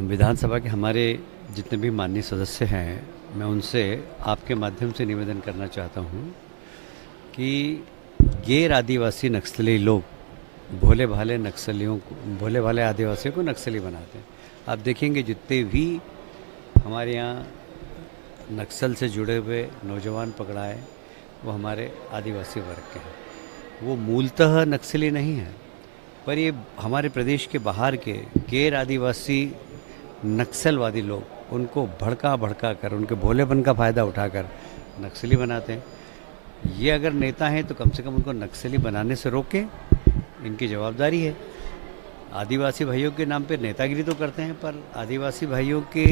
हम विधानसभा के हमारे जितने भी माननीय सदस्य हैं, मैं उनसे आपके माध्यम से निवेदन करना चाहता हूं कि गैर आदिवासी नक्सली लोग भोले भाले भोले भाले आदिवासियों को नक्सली बनाते हैं। आप देखेंगे जितने भी हमारे यहाँ नक्सल से जुड़े हुए नौजवान पकड़ाए वो हमारे आदिवासी वर्ग के हैं। वो मूलतः नक्सली नहीं है, पर ये हमारे प्रदेश के बाहर के गैर आदिवासी नक्सलवादी लोग उनको भड़का कर उनके भोलेपन का फ़ायदा उठाकर नक्सली बनाते हैं। ये अगर नेता हैं तो कम से कम उनको नक्सली बनाने से रोकें, इनकी जवाबदारी है। आदिवासी भाइयों के नाम पे नेतागिरी तो करते हैं, पर आदिवासी भाइयों के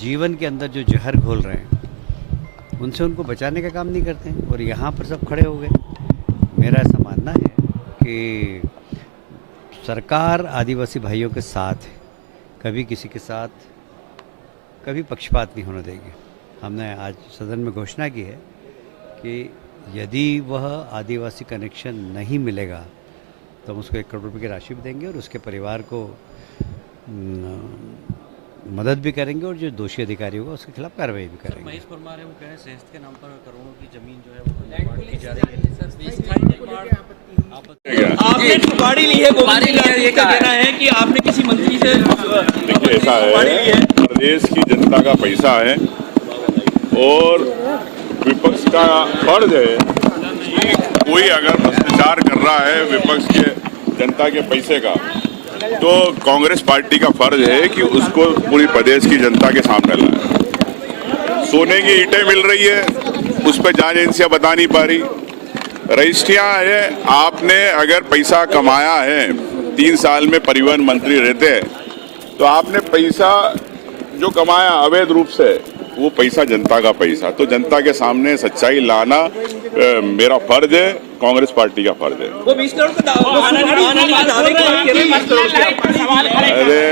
जीवन के अंदर जो जहर घोल रहे हैं उनसे उनको बचाने का काम नहीं करते हैं, और यहाँ पर सब खड़े हो गए। मेरा ऐसा मानना है कि सरकार आदिवासी भाइयों के साथ है, कभी किसी के साथ कभी पक्षपात नहीं होने देगी। हमने आज सदन में घोषणा की है कि यदि वह आदिवासी कनेक्शन नहीं मिलेगा तो हम उसको 1 करोड़ रुपये की राशि भी देंगे और उसके परिवार को मदद भी करेंगे, और जो दोषी अधिकारी होगा उसके खिलाफ कार्रवाई भी करेंगे। महेश परमार है, वो कह रहे हैं सेहत के नाम पर करोड़ों की जमीन जो है वो बांट की जा रही है। आपने सुपारी ली है, ये का कहना है कि आपने किसी मंत्री से देखिए ऐसा है, प्रदेश की जनता का पैसा है और विपक्ष का फर्ज है कि कोई अगर भ्रष्टाचार कर रहा है विपक्ष के जनता के पैसे का, तो कांग्रेस पार्टी का फर्ज है कि उसको पूरी प्रदेश की जनता के सामने लाए। सोने की ईंटें मिल रही है, उस पर जांच एजेंसियां बता नहीं पा रही। रजिस्ट्रियां है, आपने अगर पैसा कमाया है, 3 साल में परिवहन मंत्री रहते हैं, तो आपने पैसा जो कमाया अवैध रूप से, वो पैसा जनता का पैसा, तो जनता के सामने सच्चाई लाना मेरा फर्ज है, कांग्रेस पार्टी का फर्ज है। वो 20 करोड़ का अरे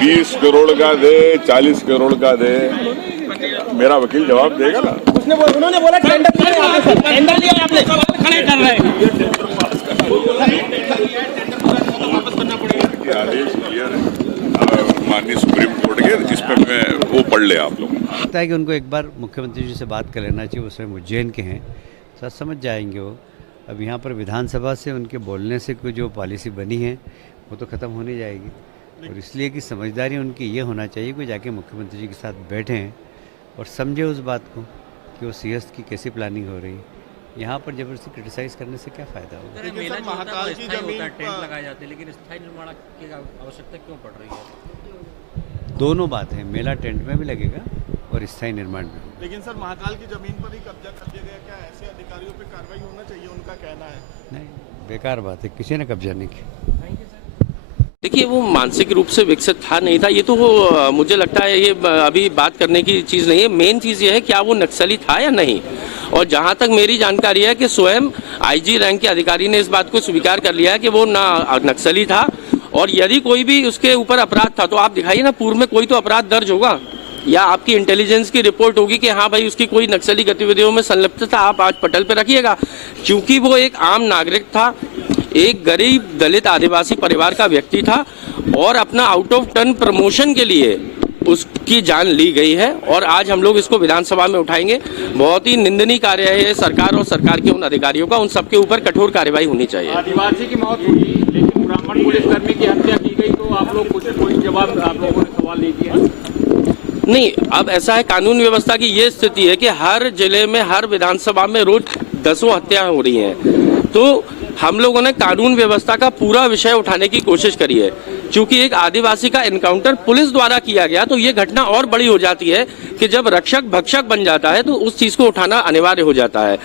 20 करोड़ का दे, 40 करोड़ का दे, मेरा वकील जवाब देगा ना। उन्होंने बोला टेंडर लिया आपने, खड़े कर रहे हैं। आदेश क्लियर है माननीय सुप्रीम कोर्ट के, इस पर वो पढ़ ले आप लोग। लगता है कि उनको एक बार मुख्यमंत्री जी से बात कर लेना चाहिए। वो स्वयं उज्जैन के हैं, सब समझ जाएंगे वो। अब यहाँ पर विधानसभा से उनके बोलने से कोई जो पॉलिसी बनी है वो तो ख़त्म होने जाएगी, और इसलिए कि समझदारी उनकी ये होना चाहिए कि जाके मुख्यमंत्री जी के साथ बैठें और समझे उस बात को कि वो सीएस की कैसी प्लानिंग हो रही है। यहाँ पर जबरदस्ती क्रिटिसाइज करने से क्या फ़ायदा होगा। मेला जो होता है वो स्थायी होता है, टेंट लगाए जाते हैं, लेकिन स्थायी निर्माण की आवश्यकता क्यों पड़ रही है? दोनों बात है, मेला टेंट में भी लगेगा और स्थायी निर्माण में। लेकिन सर, महाकाल की जमीन पर ही कब्जा कर दिया गया, क्या ऐसे अधिकारियों पे कार्रवाई होना चाहिए, उनका कहना है। नहीं, बेकार बात है, किसी ने कब्जा नहीं किया। देखिए, वो मानसिक रूप से विकसित था नहीं था, ये तो मुझे लगता है ये अभी बात करने की चीज़ नहीं है। मेन चीज़ ये है क्या वो नक्सली था या नहीं। और जहाँ तक मेरी जानकारी है कि स्वयं आईजी रैंक के अधिकारी ने इस बात को स्वीकार कर लिया है कि वो ना नक्सली था, और यदि कोई भी उसके ऊपर अपराध था तो आप दिखाइए ना, पूर्व में कोई तो अपराध दर्ज होगा या आपकी इंटेलिजेंस की रिपोर्ट होगी कि हाँ भाई उसकी कोई नक्सली गतिविधियों में संलिप्तता आप आज पटल पे रखिएगा। क्योंकि वो एक आम नागरिक था, एक गरीब दलित आदिवासी परिवार का व्यक्ति था, और अपना आउट ऑफ टर्न प्रमोशन के लिए उसकी जान ली गई है, और आज हम लोग इसको विधानसभा में उठाएंगे। बहुत ही निंदनीय कार्य है सरकार और सरकार के उन अधिकारियों का, उन सबके ऊपर कठोर कार्रवाई होनी चाहिए। आदिवासी की मौत हुई, लेकिन ब्राह्मण पुलिसकर्मी की हत्या की गई, तो आप लोग कुछ कोई जवाब आप लोगों ने सवाल नहीं किया? नहीं, अब ऐसा है, कानून व्यवस्था की ये स्थिति है कि हर जिले में हर विधानसभा में रोज 10 हत्याएं हो रही हैं, तो हम लोगों ने कानून व्यवस्था का पूरा विषय उठाने की कोशिश करी है। क्योंकि एक आदिवासी का एनकाउंटर पुलिस द्वारा किया गया, तो ये घटना और बड़ी हो जाती है कि जब रक्षक भक्षक बन जाता है तो उस चीज को उठाना अनिवार्य हो जाता है,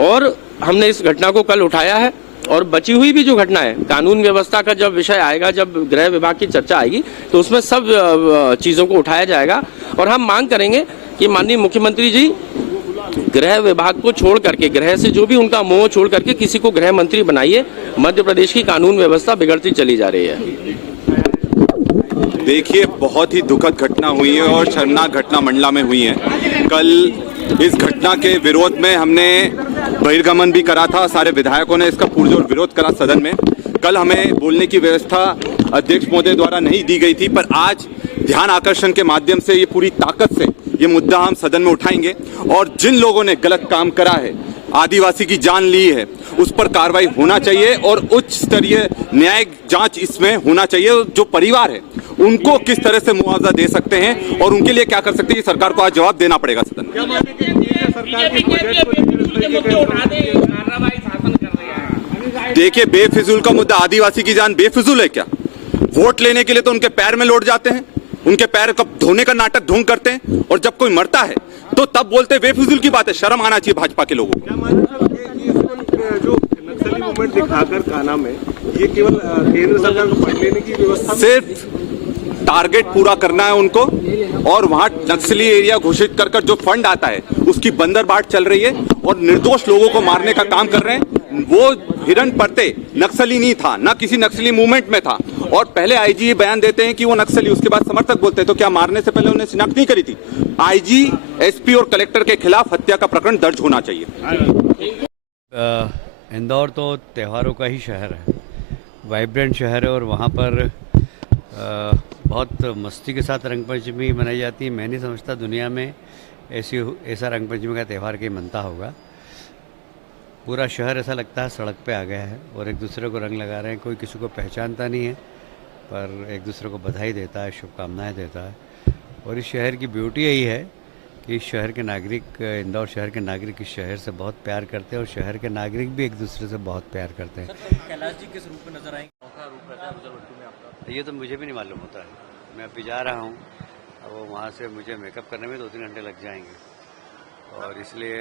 और हमने इस घटना को कल उठाया है। और बची हुई भी जो घटना है, कानून व्यवस्था का जब विषय आएगा, जब गृह विभाग की चर्चा आएगी, तो उसमें सब चीजों को उठाया जाएगा। और हम मांग करेंगे कि माननीय मुख्यमंत्री जी गृह विभाग को छोड़ करके, गृह से जो भी उनका मोह छोड़ करके किसी को गृह मंत्री बनाइए। मध्य प्रदेश की कानून व्यवस्था बिगड़ती चली जा रही है। देखिए, बहुत ही दुखद घटना हुई है और शर्मनाक घटना मंडला में हुई है। कल इस घटना के विरोध में हमने बहिर्गमन भी करा था, सारे विधायकों ने इसका पुरजोर विरोध करा सदन में। कल हमें बोलने की व्यवस्था अध्यक्ष महोदय द्वारा नहीं दी गई थी, पर आज ध्यान आकर्षण के माध्यम से ये पूरी ताकत से ये मुद्दा हम सदन में उठाएंगे और जिन लोगों ने गलत काम करा है, आदिवासी की जान ली है, उस पर कार्रवाई होना चाहिए और उच्च स्तरीय न्यायिक जांच इसमें होना चाहिए। जो परिवार है उनको किस तरह से मुआवजा दे सकते हैं और उनके लिए क्या कर सकते हैं, ये सरकार को आज जवाब देना पड़ेगा सदन में। देखिए, बेफिजूल का मुद्दा, आदिवासी की जान बेफिजूल है क्या? वोट लेने के लिए तो उनके पैर में लौट जाते हैं, उनके पैर कब धोने का नाटक ढोंग करते हैं और जब कोई मरता है तो तब बोलते हैं बेफिजूल की बात है। शर्म आना चाहिए भाजपा के लोगों को। जो नक्सली मूवमेंट दिखाकर काना में ये केवल केंद्र सरकार को फंड लेने की व्यवस्था, सिर्फ टारगेट पूरा करना है उनको और वहां नक्सली एरिया घोषित कर जो फंड आता है उसकी बंदरबाट चल रही है और निर्दोष लोगों को मारने का काम कर रहे हैं। वो हिरण परते नक्सली नहीं था, ना किसी नक्सली मूवमेंट में था और पहले आईजी ये बयान देते हैं कि वो नक्सली, उसके बाद समर्थक बोलते हैं। तो क्या मारने से पहले उन्हें शिनाख्त नहीं करी थी? आईजी, एसपी और कलेक्टर के खिलाफ हत्या का प्रकरण दर्ज होना चाहिए। इंदौर तो त्योहारों का ही शहर है, वाइब्रेंट शहर है और वहाँ पर बहुत मस्ती के साथ रंग पंचमी मनाई जाती है। मैं नहीं समझता दुनिया में ऐसा रंग पंचमी का त्यौहार कहीं मनता होगा। पूरा शहर ऐसा लगता है सड़क पे आ गया है और एक दूसरे को रंग लगा रहे हैं। कोई किसी को पहचानता नहीं है पर एक दूसरे को बधाई देता है, शुभकामनाएं देता है। और इस शहर की ब्यूटी यही है कि इस शहर के नागरिक, इंदौर शहर के नागरिक इस शहर से बहुत प्यार करते हैं और शहर के नागरिक भी एक दूसरे से बहुत प्यार करते हैं। कैलाश जी किस रूप में नजर आएंगे? कौन सा रूप रहता है उजलवट्टी में आपका? ये तो मुझे भी नहीं मालूम होता है। मैं अभी जा रहा हूँ, अब वो वहाँ से मुझे मेकअप करने में 2-3 घंटे लग जाएंगे और इसलिए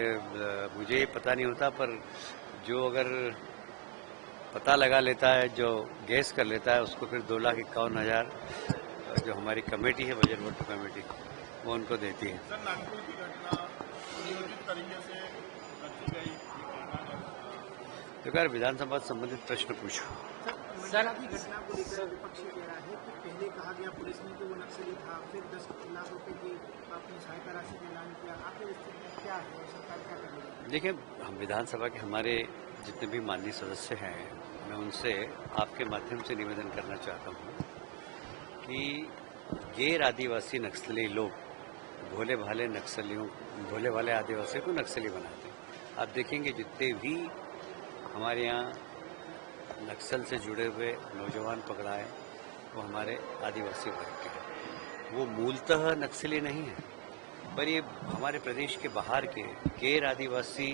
मुझे ये पता नहीं होता। पर जो अगर पता लगा लेता है, जो गैस कर लेता है, उसको फिर 2,51,000 जो हमारी कमेटी है, बजट वोट कमेटी, वो उनको देती है। नागपुर की घटना नियोजित तरीके से रची गई। तो यार विधानसभा से संबंधित प्रश्न पूछो। सर की घटना को लेकर विपक्ष कह रहा है कि पहले कहा गया पुलिस ने कि वो नक्सली था, फिर 10 लाख रुपए की अपनी सहायता राशि का ऐलान किया। आपके स्थिति में क्या है, सरकार क्या कर रही है? देखिए, हम विधानसभा के हमारे जितने भी माननीय सदस्य हैं, मैं उनसे आपके माध्यम से निवेदन करना चाहता हूँ कि गैर आदिवासी नक्सली लोग भोले भाले आदिवासियों को नक्सली बनाते हैं। आप देखेंगे जितने भी हमारे यहाँ नक्सल से जुड़े हुए नौजवान पकड़ाए वो हमारे आदिवासी वर्ग के हैं। वो मूलतः नक्सली नहीं है, पर ये हमारे प्रदेश के बाहर के गैर आदिवासी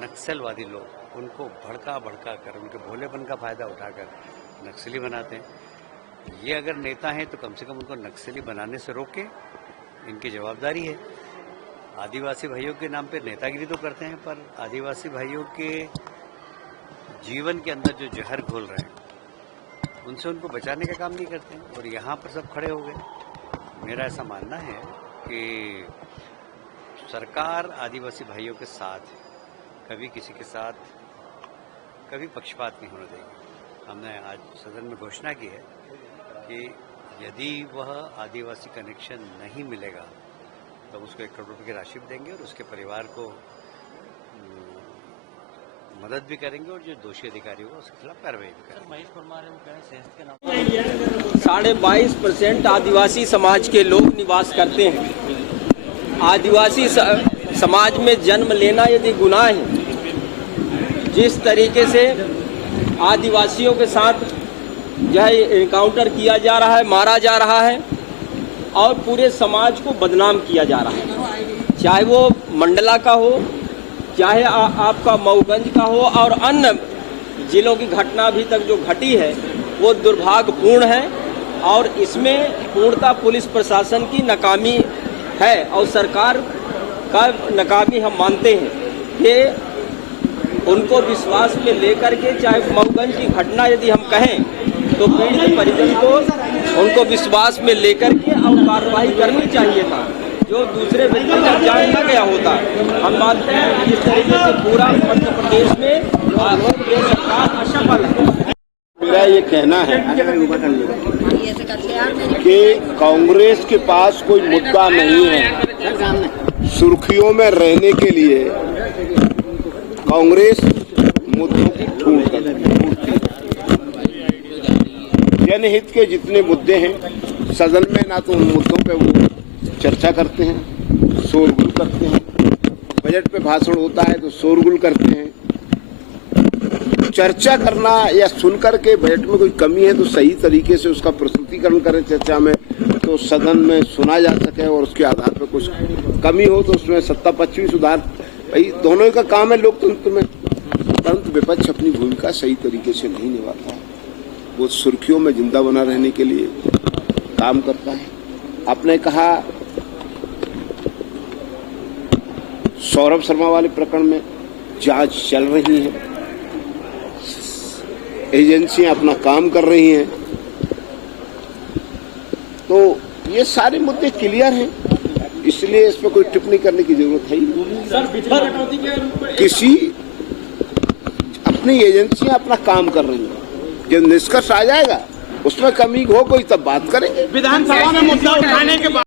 नक्सलवादी लोग उनको भड़का कर, उनके भोलेपन का फायदा उठाकर नक्सली बनाते हैं। ये अगर नेता हैं तो कम से कम उनको नक्सली बनाने से रोके, इनकी जवाबदारी है। आदिवासी भाइयों के नाम पे नेतागिरी तो करते हैं, पर आदिवासी भाइयों के जीवन के अंदर जो जहर घोल रहे हैं उनसे उनको बचाने का काम नहीं करते हैं और यहाँ पर सब खड़े हो गए। मेरा ऐसा मानना है कि सरकार आदिवासी भाइयों के साथ कभी किसी के साथ कभी पक्षपात नहीं होने देगी। हमने आज सदन में घोषणा की है कि यदि वह आदिवासी कनेक्शन नहीं मिलेगा तो उसको 1 करोड़ रुपये की राशि भी देंगे और उसके परिवार को मदद भी करेंगे और जो दोषी अधिकारी होगा उसके खिलाफ कार्रवाई भी करेंगे। महेश परमार है, वो कह रहे हैं सेहत के नाम 22.5% आदिवासी समाज के लोग निवास करते हैं। आदिवासी समाज में जन्म लेना यदि गुनाह है, जिस तरीके से आदिवासियों के साथ जो है एनकाउंटर किया जा रहा है, मारा जा रहा है और पूरे समाज को बदनाम किया जा रहा है, चाहे वो मंडला का हो, चाहे आपका मऊगंज का हो और अन्य जिलों की घटना अभी तक जो घटी है वो दुर्भाग्यपूर्ण है और इसमें पूर्णतः पुलिस प्रशासन की नाकामी है और सरकार का नाकामी हम मानते हैं कि उनको विश्वास में लेकर के, चाहे मऊगंज की घटना यदि हम कहें तो पीड़ित परिजन को उनको विश्वास में लेकर के और कार्रवाई करनी चाहिए था, जो दूसरे व्यक्ति का जान न गया होता। हम मानते हैं कि इस तरीके से पूरा मध्य प्रदेश में सरकार असफल है। मेरा ये कहना है कि कांग्रेस के पास कोई मुद्दा नहीं है। सुर्खियों में रहने के लिए कांग्रेस मुद्दों की ढूंढ करती है। जनहित के जितने मुद्दे हैं सदन में ना तो उन मुद्दों पे वो चर्चा करते हैं, शोरगुल करते हैं। बजट पे भाषण होता है तो शोरगुल करते हैं। चर्चा करना या सुनकर के बजट में कोई कमी है तो सही तरीके से उसका प्रस्तुतिकरण करें चर्चा में, तो सदन में सुना जा सके और उसके आधार पर कुछ कमी हो तो उसमें सत्ता पक्ष भी सुधार। भाई दोनों का काम है लोकतंत्र में, परंतु विपक्ष अपनी भूमिका सही तरीके से नहीं निभाता। वो सुर्खियों में जिंदा बना रहने के लिए काम करता है। आपने कहा सौरभ शर्मा वाले प्रकरण में जांच चल रही है, एजेंसियां अपना काम कर रही हैं, तो ये सारे मुद्दे क्लियर हैं, इसलिए इस पर कोई टिप्पणी करने की जरूरत है ही नहीं। किसी अपनी एजेंसियां अपना काम कर रही हैं, जब निष्कर्ष आ जाएगा उसमें कमी हो कोई तब बात करेंगे। विधानसभा में मुद्दा उठाने के बाद